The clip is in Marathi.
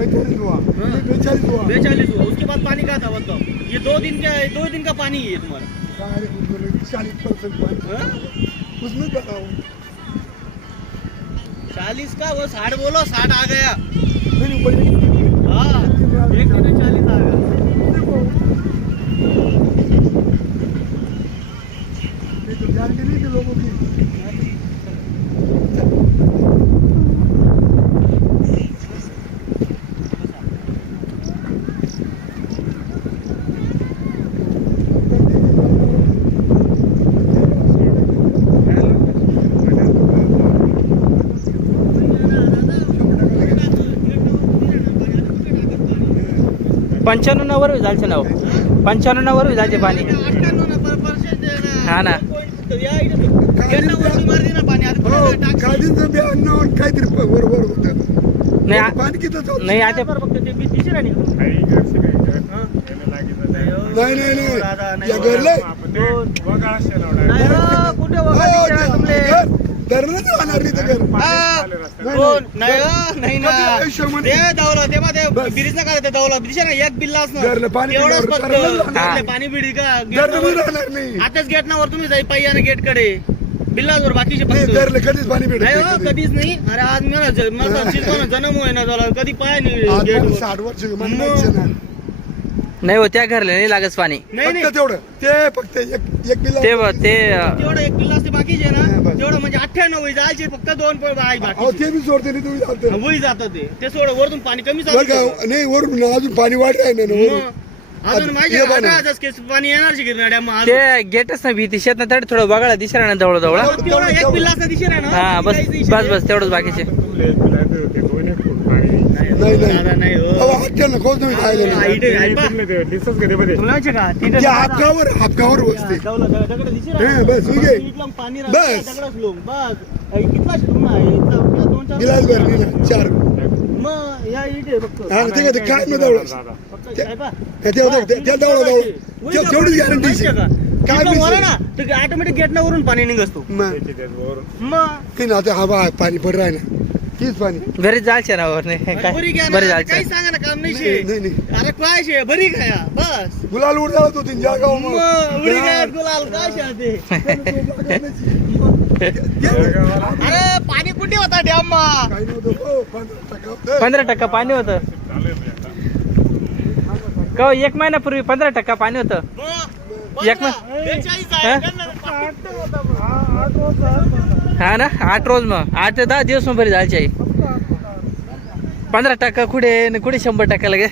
पैंतालीस हुआ हाँ। बेचालीस हुआ। बेचालीस हुआ उसके बाद पानी कहा था बताओ ये दो दिन का दो दिन का पानी है तुम्हारा। चालीस परसेंट पानी हाँ? उसमें बताओ। चालीस का वो साठ बोलो साठ आ गया। हाँ एक दिन में चालीस आ गया। तो नहीं थी लोगों की। पंच्याण्णव वर झालचे नाव. पंच्याण्णव वर झालचे पाणी. हा ना. हो काहीतरी बरोबर होतं. नाही आ- पाणी किती चालू नाही आता नाही नाही घरला? धरणच नाही ते घर. नाही ना कधी आयुष्यामध्ये- ते बस. ना एक बिल्ला पाणी एवढंच फक्त बिडी का? धरणच गेट राहणार नाही. आताच गेट नावर तुम्ही जाई पाय्याने गेटकडे बिल्लावर बाकीचे नाही फक्त. धरलं कधीच पाणी भेटत नाही हो, नाही कधी. कधीच नाही. अरे आज मला ज- माझा जन्म होय ना झाला. कधी पाय नाही आज गेट मला साठ वर्ष ना. नाही हो त्या घरला नाही लागत पाणी. नाही नाही. फक्त तेवढं. ते फक्त एक एक बिल ते ब- ते अं, तेवढं एक बिल्ला हा, ना. तेवढं म्हणजे अठ्ठ्याण्णव जायचे फक्त दोन अहो बाकी ते बी सोडते नाही तुम्ही चालतं वही जात ते. ते सोड वरतून पाणी कमी बरं नाही वरून अजून पाणी वाढ आहे ना वरून. अजून माझ्या ये केस पाणी येणार शिकत डॅम ते गेटच ना भीती. शेत ना तड थोडं बघायला दिसणार ना जवळ जवळ तेवढं एक असं ना हा बस बस बस तेवढंच बाकीचे. हापकावर हापकावर बसते? बस, बस. चार- ते काय तेवढीच? गॅरंटी? काय ऑटोमॅटिक पाणी निघतो मग आता हवा पाणी पड राही ना तीच पाणी. घरी जायचे ना वर नाही काय? बरे ना, काही जायचं सांगा ना काम नाही नाही शे. नाही नाही. अरे काय शे बरी खाया बस. गुलाल उडाला तो तीन जागा मग. उडी काय गुलाल काय शे ते? अरे पाणी कुठे होता डॅम मा काही नव्हतं हो, पंधरा टक्का होतं. पंधरा टक्का पाणी होतं. का हो, एक महिन्यापूर्वी पंधरा टक्का पाणी होतं? एक मग- हा? हा ना? आठ रोज मग. आठ ते दहा दिवस मग बरी जायची आई. पंधरा टक्का कुठे न कुठे शंभर टक्का लगे.